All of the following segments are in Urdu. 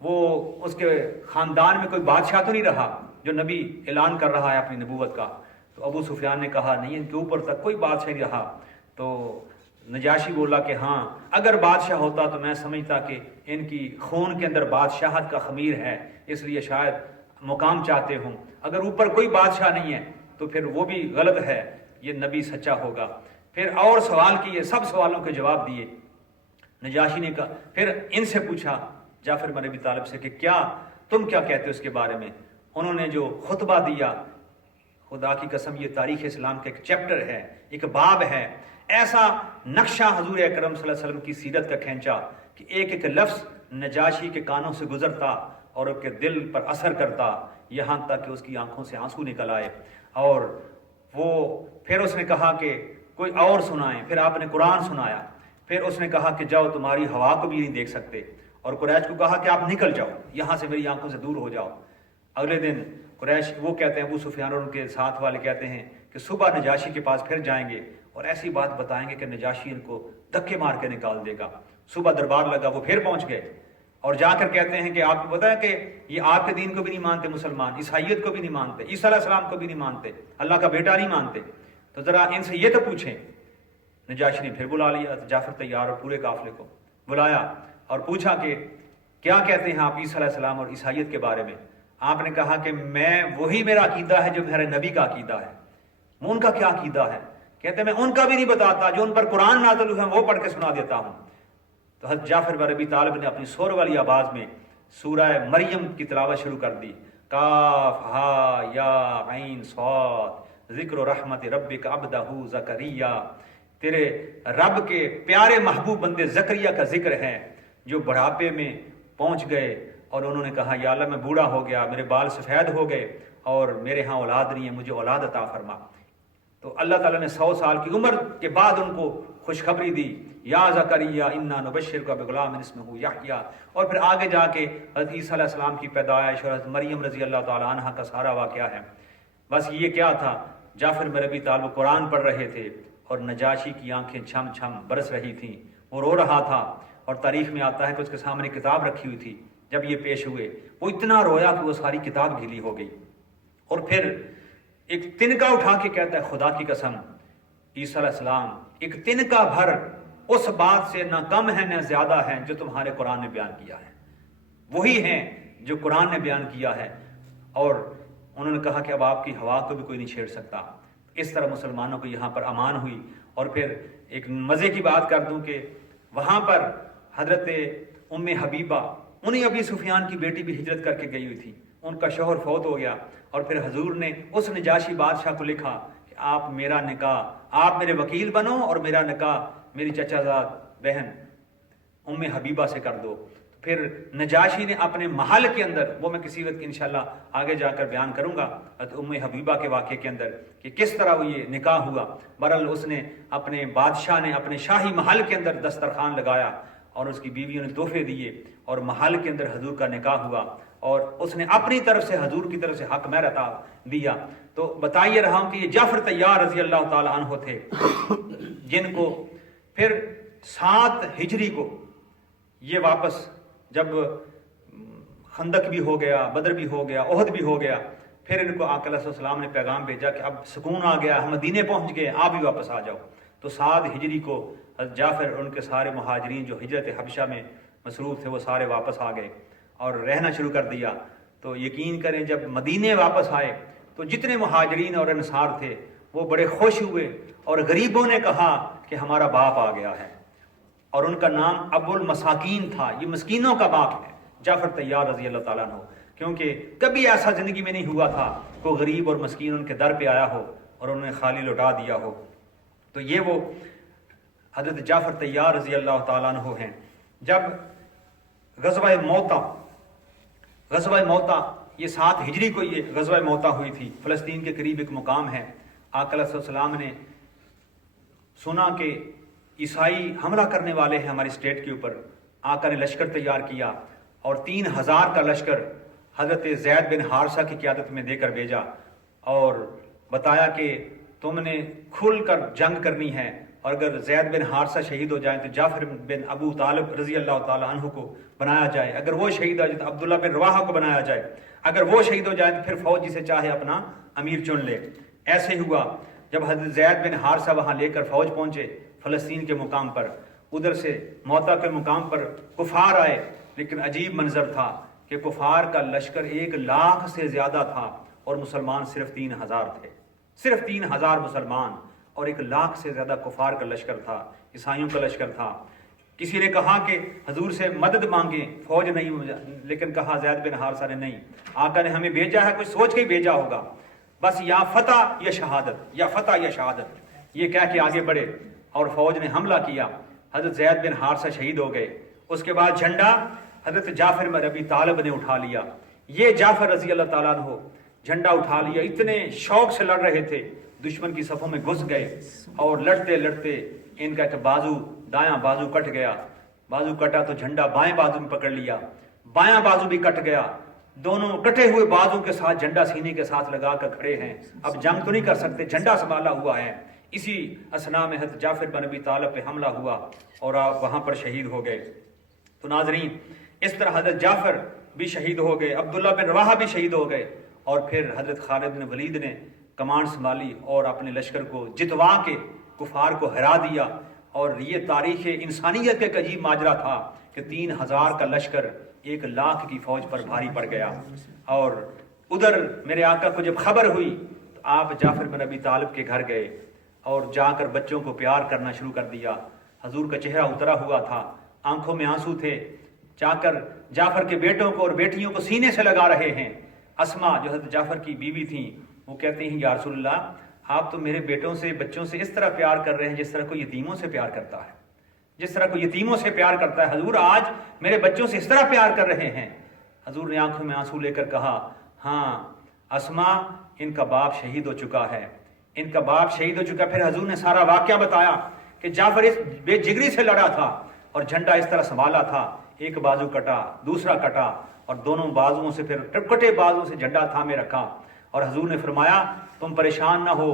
وہ اس کے خاندان میں کوئی بادشاہ تو نہیں رہا جو نبی اعلان کر رہا ہے اپنی نبوت کا؟ تو ابو سفیان نے کہا نہیں، ان کے اوپر تک کوئی بادشاہ نہیں رہا۔ تو نجاشی بولا کہ ہاں اگر بادشاہ ہوتا تو میں سمجھتا کہ ان کی خون کے اندر بادشاہت کا خمیر ہے، اس لیے شاید مقام چاہتے ہوں، اگر اوپر کوئی بادشاہ نہیں ہے تو پھر وہ بھی غلط ہے، یہ نبی سچا ہوگا۔ پھر اور سوال کیے، سب سوالوں کے جواب دیے۔ نجاشی نے کہا، پھر ان سے پوچھا جعفر بن ابی طالب سے کہ کیا تم کیا کہتے ہو اس کے بارے میں؟ انہوں نے جو خطبہ دیا، خدا کی قسم یہ تاریخ اسلام کا ایک چیپٹر ہے، ایک باب ہے، ایسا نقشہ حضور اکرم صلی اللہ علیہ وسلم کی سیرت کا کھینچا کہ ایک ایک لفظ نجاشی کے کانوں سے گزرتا اور اس کے دل پر اثر کرتا، یہاں تک کہ اس کی آنکھوں سے آنسو نکل آئے۔ اور وہ پھر اس نے کہا کہ کوئی اور سنائیں، پھر آپ نے قرآن سنایا۔ پھر اس نے کہا کہ جاؤ، تمہاری ہوا کو بھی نہیں دیکھ سکتے، اور قریش کو کہا کہ آپ نکل جاؤ یہاں سے، میری آنکھوں سے دور ہو جاؤ۔ اگلے دن قریش، وہ کہتے ہیں ابو سفیان اور ان کے ساتھ والے کہتے ہیں کہ صبح نجاشی کے پاس پھر جائیں گے اور ایسی بات بتائیں گے کہ نجاشی ان کو دھکے مار کے نکال دے گا۔ صبح دربار لگا، وہ پھر پہنچ گئے اور جا کر کہتے ہیں کہ آپ کو پتہ ہے کہ یہ آپ کے دین کو بھی نہیں مانتے مسلمان، عیسائیت کو بھی نہیں مانتے، عیسیٰ علیہ السلام کو بھی نہیں مانتے، اللہ کا بیٹا نہیں مانتے، تو ذرا ان سے یہ تو پوچھیں۔ نجاشی نے پھر بلا لیا جعفر طیار اور پورے قافلے کو بلایا اور پوچھا کہ کیا کہتے ہیں آپ عیسیٰ علیہ السلام اور عیسائیت کے بارے میں؟ آپ نے کہا کہ میں وہی میرا عقیدہ ہے جو میرے نبی کا عقیدہ ہے۔ وہ ان کا کیا عقیدہ ہے؟ کہتے ہیں میں ان کا بھی نہیں بتاتا، جو ان پر قرآن نازل ہوئے ہیں وہ پڑھ کے سنا دیتا ہوں۔ تو حضرت جعفر بن ابی طالب نے اپنی سور والی آواز میں سورہ مریم کی تلاوت شروع کر دی، کاف ہا یا عین صاد ذکر رحمت ربک عبدہ زکریا، تیرے رب کے پیارے محبوب بندے زکریا کا ذکر ہے جو بڑھاپے میں پہنچ گئے اور انہوں نے کہا یا اللہ میں بوڑھا ہو گیا، میرے بال سفید ہو گئے اور میرے ہاں اولاد نہیں ہے، مجھے اولاد عطا فرما۔ تو اللہ تعالیٰ نے 100 سال کی عمر کے بعد ان کو خوشخبری دی، یا زکریا انا نبشرک بغلام اسمہ یحییٰ، اور پھر آگے جا کے حضرت عیسیٰ علیہ السلام کی پیدائش اور حضرت مریم رضی اللہ تعالیٰ عنہ کا سارا واقعہ ہے۔ بس یہ کیا تھا، جعفر بن ابی طالب قرآن پڑھ رہے تھے اور نجاشی کی آنکھیں چھم چھم برس رہی تھیں، وہ رو رہا تھا، اور تاریخ میں آتا ہے کہ اس کے سامنے کتاب رکھی ہوئی تھی۔ جب یہ پیش ہوئے وہ اتنا رویا کہ وہ ساری کتاب گیلی ہو گئی، اور پھر ایک تنکا اٹھا کے کہتا ہے خدا کی قسم عیسیٰ علیہ السلام ایک تنکا بھر اس بات سے نہ کم ہے نہ زیادہ ہے جو تمہارے قرآن نے بیان کیا ہے، وہی ہیں جو قرآن نے بیان کیا ہے۔ اور انہوں نے کہا کہ اب آپ کی ہوا کو بھی کوئی نہیں چھیڑ سکتا۔ اس طرح مسلمانوں کو یہاں پر امان ہوئی۔ اور پھر ایک مزے کی بات کر دوں کہ وہاں پر حضرت ام حبیبہ، انہیں ابی سفیان کی بیٹی بھی ہجرت کر کے گئی ہوئی تھی، ان کا شوہر فوت ہو گیا، اور پھر حضور نے اس نجاشی بادشاہ کو لکھا کہ آپ میرا نکاح، آپ میرے وکیل بنو اور میرا نکاح میری چچا زاد بہن ام حبیبہ سے کر دو۔ پھر نجاشی نے اپنے محل کے اندر، وہ میں کسی وقت انشاءاللہ آگے جا کر بیان کروں گا ام حبیبہ کے واقعے کے اندر کہ کس طرح یہ نکاح ہوا۔ بہرحال اس نے اپنے بادشاہ نے اپنے شاہی محل کے اندر دسترخوان لگایا اور اس کی بیویوں نے تحفے دیے اور محل کے اندر حضور کا نکاح ہوا، اور اس نے اپنی طرف سے حضور کی طرف سے حق مہر عطا دیا۔ تو بتائیے رہا ہوں کہ یہ جعفر طیار رضی اللہ تعالی عنہ تھے جن کو پھر 7 ہجری کو یہ واپس، جب خندق بھی ہو گیا، بدر بھی ہو گیا، احد بھی ہو گیا، پھر ان کو آقا علیہ السلام نے پیغام بھیجا کہ اب سکون آ گیا، ہم مدینے پہنچ گئے، آپ بھی واپس آ جاؤ۔ تو 7 ہجری کو حضرت جعفر اور ان کے سارے مہاجرین جو ہجرت حبشہ میں مصروف تھے وہ سارے واپس آ گئے اور رہنا شروع کر دیا۔ تو یقین کریں جب مدینے واپس آئے تو جتنے مہاجرین اور انصار تھے وہ بڑے خوش ہوئے، اور غریبوں نے کہا کہ ہمارا باپ آ گیا ہے، اور ان کا نام ابو المساکین تھا، یہ مسکینوں کا باپ ہے جعفر طیار رضی اللہ تعالیٰ عنہ، کیونکہ کبھی ایسا زندگی میں نہیں ہوا تھا کوئی غریب اور مسکین ان کے در پہ آیا ہو اور انہیں خالی لوٹا دیا ہو۔ تو یہ وہ حضرت جعفر طیار رضی اللہ تعالیٰ عنہ ہیں۔ جب غزوہ موتا یہ 7 ہجری کو یہ غزوہ موتا ہوئی تھی، فلسطین کے قریب ایک مقام ہے۔ آقا علیہ السلام نے سنا کہ عیسائی حملہ کرنے والے ہیں ہماری اسٹیٹ کے اوپر، آقا نے لشکر تیار کیا اور 3000 کا لشکر حضرت زید بن حارثہ کی قیادت میں دے کر بھیجا، اور بتایا کہ تم نے کھل کر جنگ کرنی ہے اور اگر زید بن حارثہ شہید ہو جائیں تو جعفر بن ابو طالب رضی اللہ تعالیٰ عنہ کو بنایا جائے، اگر وہ شہید ہو جائے تو عبداللہ بن رواحہ کو بنایا جائے، اگر وہ شہید ہو جائے تو پھر فوج جسے چاہے اپنا امیر چن لے۔ ایسے ہی ہوا جب حضرت زید بن حارثہ وہاں لے کر فوج پہنچے فلسطین کے مقام پر، ادھر سے موتا کے مقام پر کفار آئے، لیکن عجیب منظر تھا کہ کفار کا لشکر 1,00,000 سے زیادہ تھا اور مسلمان صرف 3,000 تھے، صرف 3,000 مسلمان اور 1,00,000 سے زیادہ کفار کا لشکر تھا، عیسائیوں کا لشکر تھا۔ کسی نے کہا کہ حضور سے مدد مانگیں، فوج نہیں، لیکن کہا زید بن حارثہ نے نہیں، آقا نے ہمیں بھیجا ہے، کچھ سوچ کے ہی بھیجا ہوگا، بس یا فتح یا شہادت، یا فتح یا شہادت، یہ کہہ کے آگے بڑھے اور فوج نے حملہ کیا۔ حضرت زید بن حارثہ شہید ہو گئے۔ اس کے بعد جھنڈا حضرت جعفر بن ابی طالب نے اٹھا لیا۔ یہ جعفر رضی اللہ تعالیٰ عنہ جھنڈا اٹھا لیا، اتنے شوق سے لڑ رہے تھے، دشمن کی صفوں میں گھس گئے اور لڑتے لڑتے ان کا ایک بازو، دایاں بازو کٹ گیا، بازو کٹا تو جھنڈا بائیں بازو میں پکڑ لیا، بایاں بازو بھی کٹ گیا، دونوں کٹے ہوئے بازو کے ساتھ جھنڈا سینے کے ساتھ لگا کر کھڑے ہیں، اب جنگ تو نہیں کر سکتے، جھنڈا سنبھالا ہوا ہے۔ اسی اثنا میں حضرت جعفر بن ابی طالب پہ حملہ ہوا اور آپ وہاں پر شہید ہو گئے۔ تو ناظرین، اس طرح حضرت جعفر بھی شہید ہو گئے، عبداللہ بن رواحہ بھی شہید ہو گئے، اور پھر حضرت خالد بن ولید نے کمانڈ سنبھالی اور اپنے لشکر کو جتوا کے کفار کو ہرا دیا۔ اور یہ تاریخ انسانیت کا ایک عجیب ماجرا تھا کہ 3,000 کا لشکر 1,00,000 کی فوج پر بھاری پڑ گیا۔ اور ادھر میرے آقا کو جب خبر ہوئی تو آپ جعفر بن ابی طالب کے گھر گئے اور جا کر بچوں کو پیار کرنا شروع کر دیا۔ حضور کا چہرہ اترا ہوا تھا، آنکھوں میں آنسو تھے، جا کر جعفر کے بیٹوں کو اور بیٹیوں کو سینے سے لگا رہے ہیں۔ اسما جو حضرت جعفر کی بیوی تھیں، وہ کہتی ہیں یا رسول اللہ، آپ تو میرے بیٹوں سے، بچوں سے اس طرح پیار کر رہے ہیں جس طرح کوئی یتیموں سے پیار کرتا ہے، جس طرح کوئی یتیموں سے پیار کرتا ہے، حضور آج میرے بچوں سے اس طرح پیار کر رہے ہیں۔ حضور نے آنکھوں میں آنسو لے کر کہا، ہاں اسما، ان کا باپ شہید ہو چکا ہے، ان کا باپ شہید ہو چکا۔ پھر حضور نے سارا واقعہ بتایا کہ جعفر اس بے جگری سے لڑا تھا اور جھنڈا اس طرح سنبھالا تھا، ایک بازو کٹا، دوسرا کٹا، اور دونوں بازوؤں سے پھر کٹے بازوؤں سے جھنڈا تھامے رکھا۔ اور حضور نے فرمایا تم پریشان نہ ہو،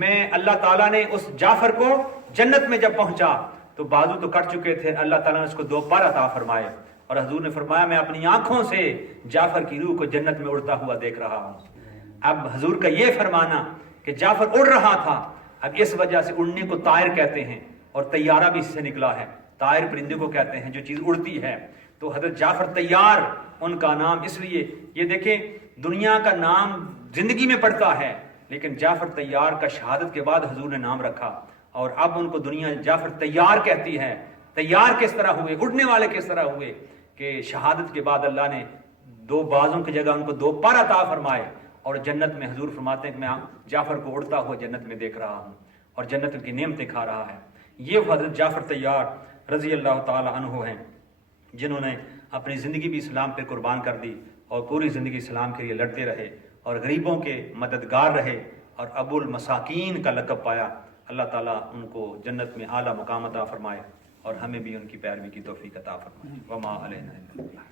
میں اللہ تعالیٰ نے اس جعفر کو جنت میں جب پہنچا تو بازو تو کٹ چکے تھے، اللہ تعالیٰ نے اس کو 2 پر عطا فرمائے، اور حضور نے فرمایا میں اپنی آنکھوں سے جعفر کی روح کو جنت میں اڑتا ہوا دیکھ رہا ہوں۔ اب حضور کا یہ فرمانا کہ جعفر اڑ رہا تھا، اب اس وجہ سے اڑنے کو طائر کہتے ہیں، اور طیارہ بھی اس سے نکلا ہے، طائر پرندے کو کہتے ہیں جو چیز اڑتی ہے۔ تو حضرت جعفر طیار ان کا نام، اس لیے یہ دیکھیں دنیا کا نام زندگی میں پڑتا ہے، لیکن جعفر طیار کا شہادت کے بعد حضور نے نام رکھا، اور اب ان کو دنیا جعفر طیار کہتی ہے۔ طیار کس طرح ہوئے، اڑنے والے کس طرح ہوئے کہ شہادت کے بعد اللہ نے 2 بازوں کی جگہ ان کو 2 پر عطا فرمائے، اور جنت میں حضور فرماتے ہیں کہ میں جعفر کو اڑتا ہوا جنت میں دیکھ رہا ہوں اور جنت کی نعمتیں کھا رہا ہے۔ یہ حضرت جعفر طیار رضی اللہ تعالی عنہ ہیں جنہوں نے اپنی زندگی بھی اسلام پہ قربان کر دی اور پوری زندگی اسلام کے لیے لڑتے رہے اور غریبوں کے مددگار رہے اور ابو المساکین کا لقب پایا۔ اللہ تعالیٰ ان کو جنت میں اعلیٰ مقام عطا فرمائے اور ہمیں بھی ان کی پیروی کی توفیق عطا فرمائے۔ وما علینا الا البلاغ۔